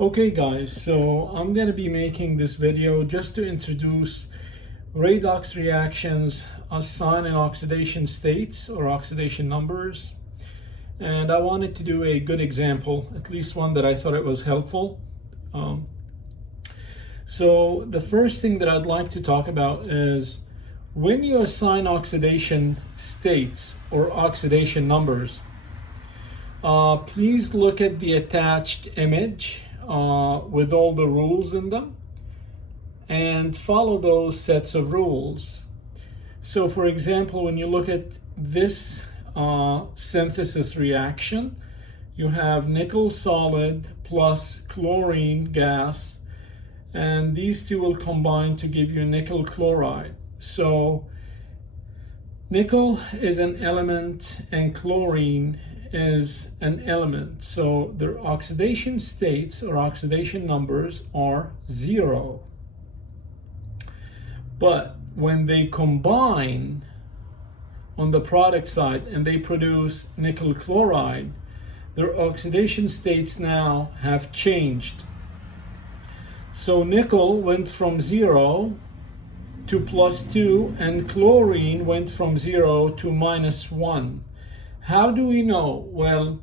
Okay guys, so I'm going to be making this video just to introduce redox reactions, assigning oxidation states or oxidation numbers. And I wanted to do a good example, at least one that I thought it was helpful. So the first thing that I'd like to talk about is when you assign oxidation states or oxidation numbers, please look at the attached image with all the rules in them and follow those sets of rules. So for example, when you look at this synthesis reaction, you have nickel solid plus chlorine gas, and these two will combine to give you nickel chloride. So nickel is an element and chlorine is an element, so their oxidation states or oxidation numbers are 0. But when they combine on the product side and they produce nickel chloride, their oxidation states now have changed. So nickel went from 0 to +2 and chlorine went from 0 to -1. How do we know? Well,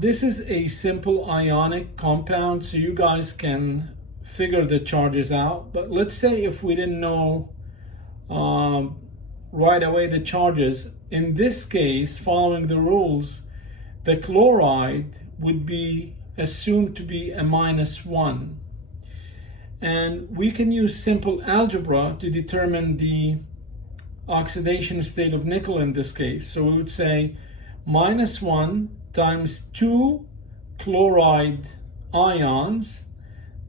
this is a simple ionic compound, so you guys can figure the charges out. But let's say if we didn't know right away the charges, in this case, following the rules, the chloride would be assumed to be a -1. And we can use simple algebra to determine the oxidation state of nickel in this case. So we would say -1 times 2 chloride ions,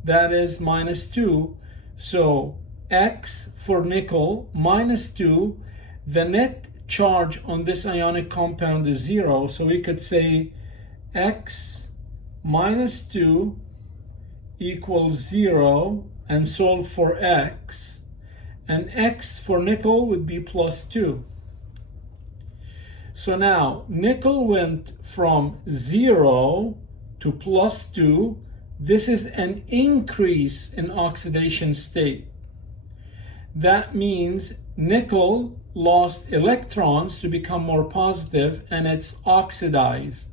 that is -2. So X for nickel -2, the net charge on this ionic compound is 0. So we could say X -2 equals 0 and solve for X. And X for nickel would be +2. So now nickel went from 0 to +2. This is an increase in oxidation state. That means nickel lost electrons to become more positive and it's oxidized.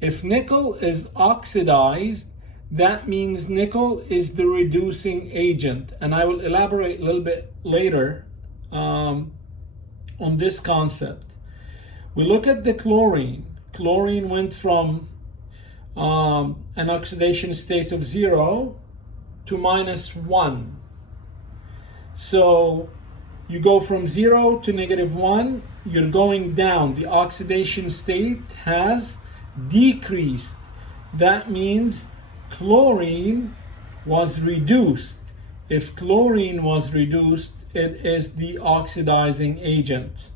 If nickel is oxidized, that means nickel is the reducing agent, and I will elaborate a little bit later on this concept. We look at the chlorine. Chlorine went from an oxidation state of 0 to -1. So you go from 0 to -1, you're going down. The oxidation state has decreased. That means chlorine was reduced. If chlorine was reduced, it is the oxidizing agent.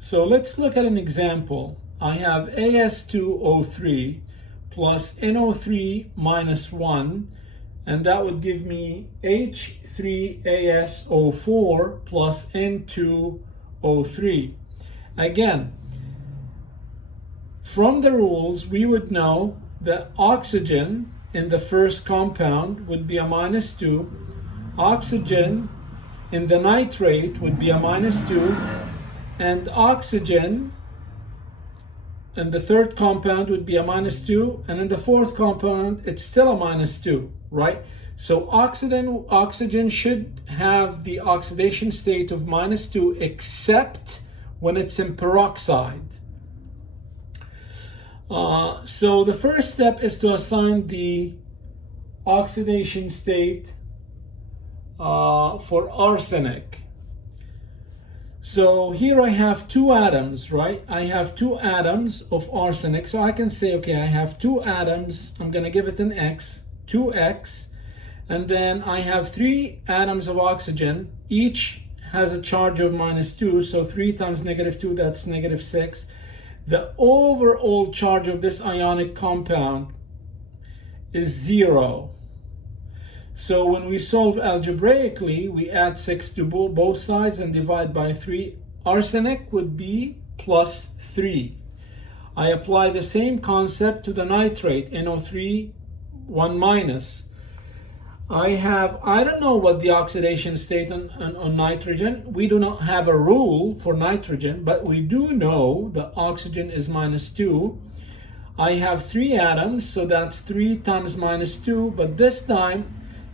So let's look at an example. I have As2O3 plus NO3 -1, and that would give me H3ASO4 plus N2O3. Again, from the rules, we would know that oxygen in the first compound would be a -2, oxygen in the nitrate would be a -2, and oxygen in the third compound would be a -2, and in the fourth compound it's still a -2, right? So oxygen should have the oxidation state of -2 except when it's in peroxide. So the first step is to assign the oxidation state for arsenic. So here I have 2 atoms, right? I have 2 atoms of arsenic. So I can say, okay, I have 2 atoms. I'm going to give it an X, 2X. And then I have 3 atoms of oxygen. Each has a charge of -2. So 3 times -2, that's -6. The overall charge of this ionic compound is 0. So when we solve algebraically, we add 6 to both sides and divide by 3. Arsenic would be +3. I apply the same concept to the nitrate, NO3, 1 minus. I don't know what the oxidation state on nitrogen. We do not have a rule for nitrogen, but we do know that oxygen is -2. I have 3 atoms, so that's 3 times -2, but this time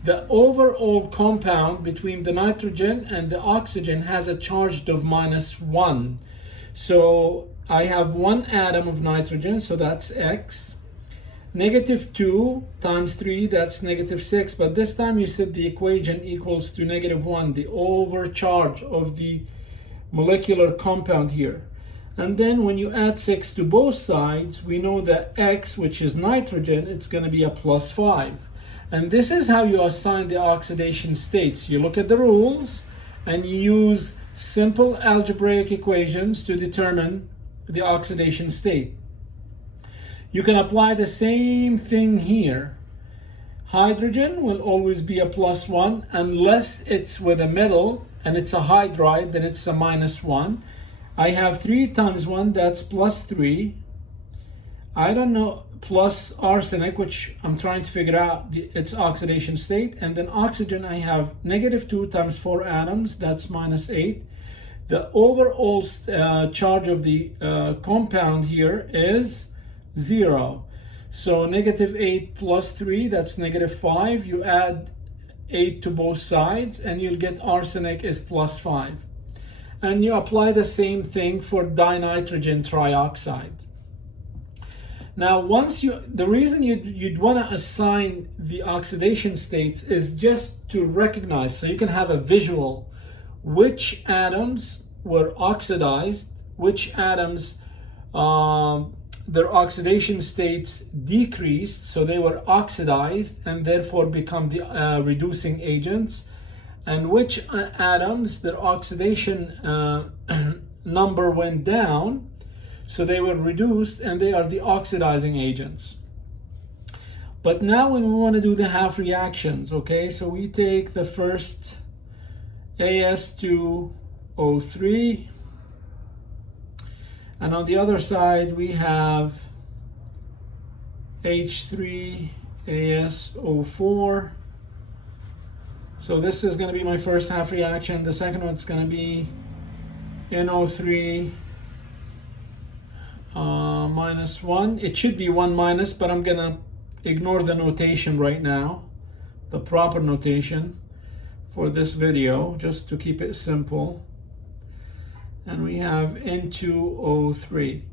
the overall compound between the nitrogen and the oxygen has a charge of -1. So I have 1 atom of nitrogen, so that's X. -2 times 3, that's -6, but this time you set the equation equals to -1, the overcharge of the molecular compound here. And then when you add 6 to both sides, we know that X, which is nitrogen, it's going to be a +5. And this is how you assign the oxidation states. You look at the rules and you use simple algebraic equations to determine the oxidation state. You can apply the same thing here. Hydrogen will always be a +1 unless it's with a metal and it's a hydride, then it's a -1. I have 3 times 1, that's +3. I don't know, plus arsenic, which I'm trying to figure out its oxidation state. And then oxygen, I have -2 times 4 atoms, that's -8. The overall charge of the compound here is 0. So -8 plus 3, that's -5. You add 8 to both sides and you'll get arsenic is +5. And you apply the same thing for dinitrogen trioxide. Now, the reason you'd want to assign the oxidation states is just to recognize, so you can have a visual, which atoms were oxidized, which atoms their oxidation states decreased, so they were oxidized and therefore become the reducing agents, and which atoms their oxidation number went down, so they were reduced and they are the oxidizing agents. But now when we want to do the half reactions, okay, so we take the first As2O3, and on the other side we have H3ASO4. So this is going to be my first half reaction. The second one's going to be NO3 -1. It should be 1 minus, but I'm going to ignore the notation right now, the proper notation for this video, just to keep it simple. And we have N2O3.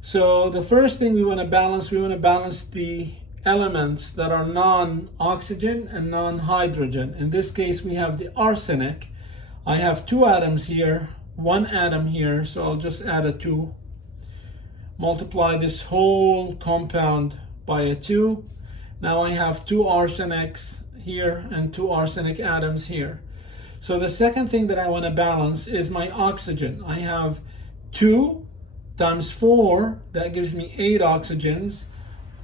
So the first thing we want to balance the elements that are non-oxygen and non-hydrogen. In this case, we have the arsenic. I have 2 atoms here, 1 atom here, so I'll just add a 2. Multiply this whole compound by a 2. Now I have 2 arsenics here and 2 arsenic atoms here. So the second thing that I want to balance is my oxygen. I have 2 times 4, that gives me 8 oxygens.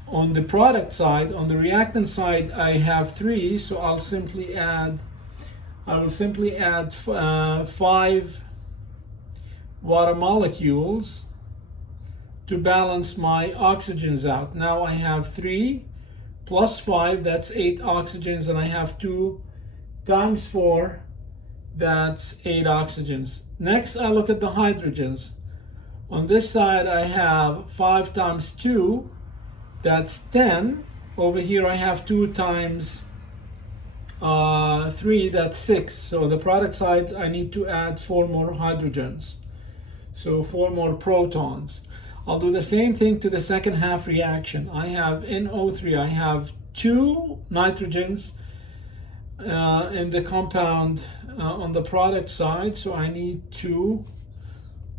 On the product side, on the reactant side, I have 3, so I will simply add 5 water molecules to balance my oxygens out. Now I have 3 plus 5, that's 8 oxygens, and I have 2 times 4, that's 8 oxygens. Next, I look at the hydrogens. On this side, I have 5 times 2, that's 10. Over here, I have 2 times 3, that's 6. So the product side, I need to add 4 more hydrogens. So 4 more protons. I'll do the same thing to the second half reaction. I have NO3, I have 2 nitrogens in the compound on the product side, so I need 2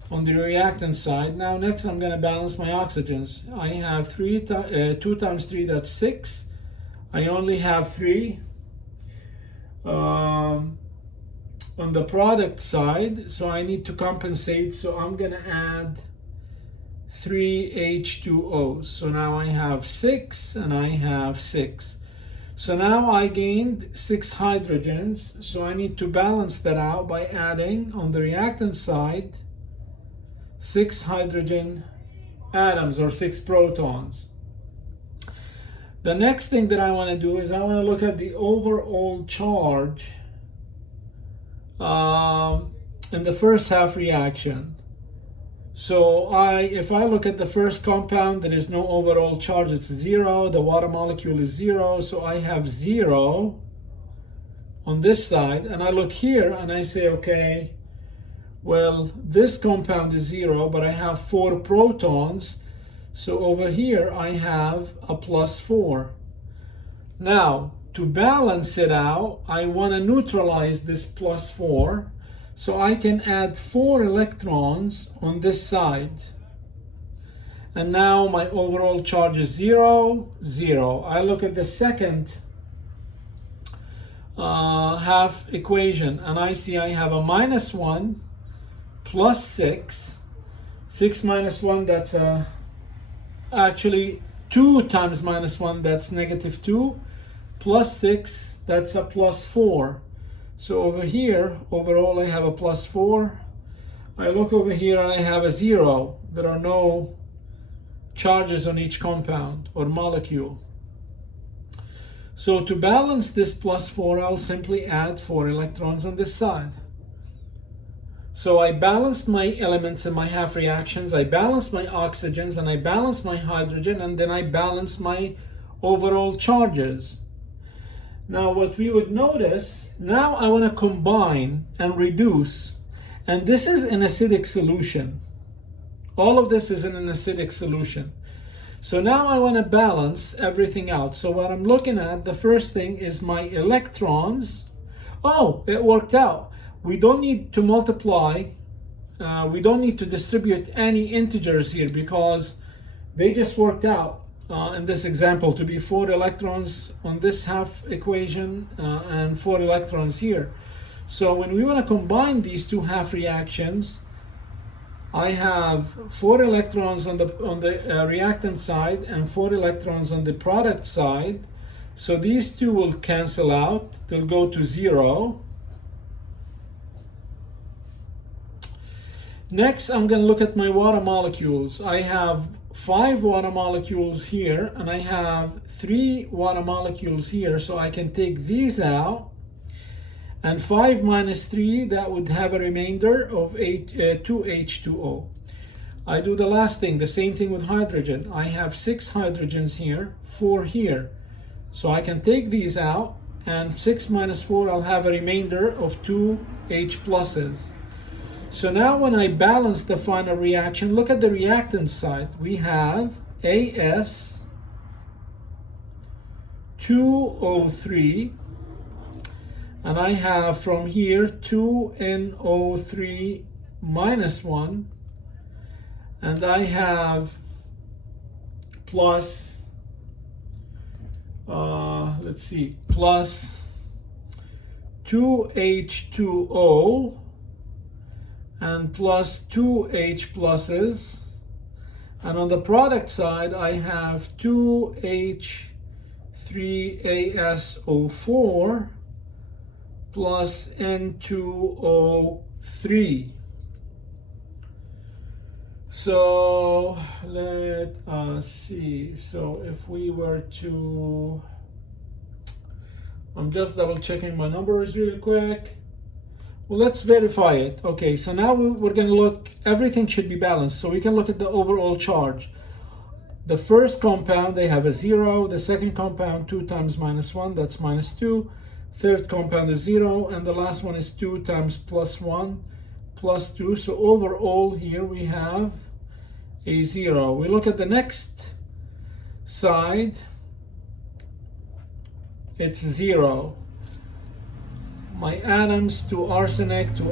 on the reactant side. Now next I'm going to balance my oxygens. I have 2 times 3, that's 6. I only have 3 on the product side, so I need to compensate, so I'm going to add 3 H2Os. So now I have 6 and I have 6. So now I gained 6 hydrogens, so I need to balance that out by adding on the reactant side 6 hydrogen atoms or 6 protons. The next thing that I want to do is I want to look at the overall charge in the first half reaction. So if I look at the first compound, there is no overall charge, it's 0. The water molecule is 0, so I have 0 on this side. And I look here and I say, okay, well, this compound is 0, but I have 4 protons. So over here I have a +4. Now, to balance it out, I want to neutralize this +4. So I can add 4 electrons on this side. And now my overall charge is 0, 0. I look at the second half equation and I see I have a -1 plus 6. 6 minus 1, that's actually 2 times -1, that's -2. Plus 6, that's a +4. So over here, overall I have a +4. I look over here and I have a 0. There are no charges on each compound or molecule. So to balance this +4, I'll simply add 4 electrons on this side. So I balanced my elements in my half reactions, I balanced my oxygens, and I balanced my hydrogen, and then I balanced my overall charges. Now what we would notice, now I want to combine and reduce, and this is an acidic solution. All of this is in an acidic solution. So now I want to balance everything out. So what I'm looking at, the first thing is my electrons. Oh, it worked out. We don't need to multiply, we don't need to distribute any integers here because they just worked out in this example to be 4 electrons on this half equation and 4 electrons here. So when we want to combine these two half reactions, I have 4 electrons on the reactant side and 4 electrons on the product side. So these two will cancel out, they'll go to 0. Next, I'm going to look at my water molecules. I have 5 water molecules here, and I have 3 water molecules here, so I can take these out. And 5 minus 3, that would have a remainder of 2H2O. I do the last thing, the same thing with hydrogen. I have 6 hydrogens here, 4 here. So I can take these out, and 6 minus 4, I'll have a remainder of 2 H pluses. So now when I balance the final reaction, look at the reactant side. We have AS 2O3, and I have from here 2NO3 minus 1, and I have plus, plus 2H2O and plus 2 H pluses, and on the product side I have 2H3ASO4 plus N2O3. So let us see. So if we were to, I'm just double checking my numbers real quick. Well, let's verify it. Okay, so now we're going to look, everything should be balanced. So we can look at the overall charge. The first compound, they have a 0. The second compound, 2 times -1, that's -2. Third compound is 0. And the last one is 2 times +1, +2. So overall here we have a 0. We look at the next side. It's 0. My atoms to arsenic to